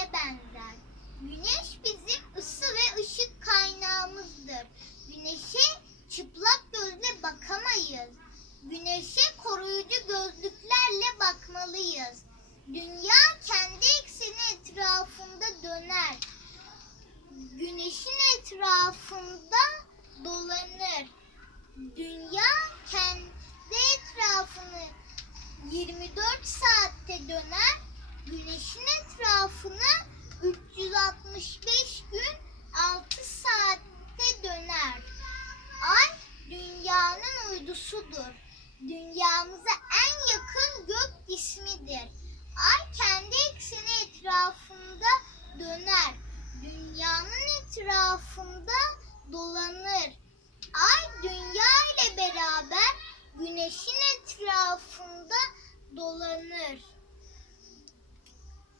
güneşe benzer. Güneş bizim ısı ve ışık kaynağımızdır. Güneşe çıplak gözle bakamayız. Güneşe koruyucu gözlüklerle bakmalıyız. Dünya kendi ekseni etrafında döner. Güneşin etrafında dolanır. Dünya kendi etrafını 24 saatte döner. Güneşin etrafını uydusudur. Dünyamıza en yakın gök cismidir. Ay kendi ekseni etrafında döner. Dünyanın etrafında dolanır. Ay dünya ile beraber güneşin etrafında dolanır.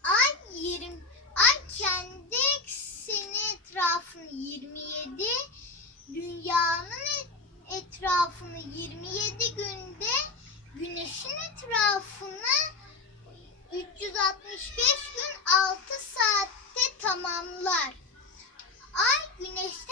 Ay 20 Ay kendi ekseni etrafını 27 dünyanın 27 günde güneşin etrafını 365 gün 6 saatte tamamlar. Ay güneşte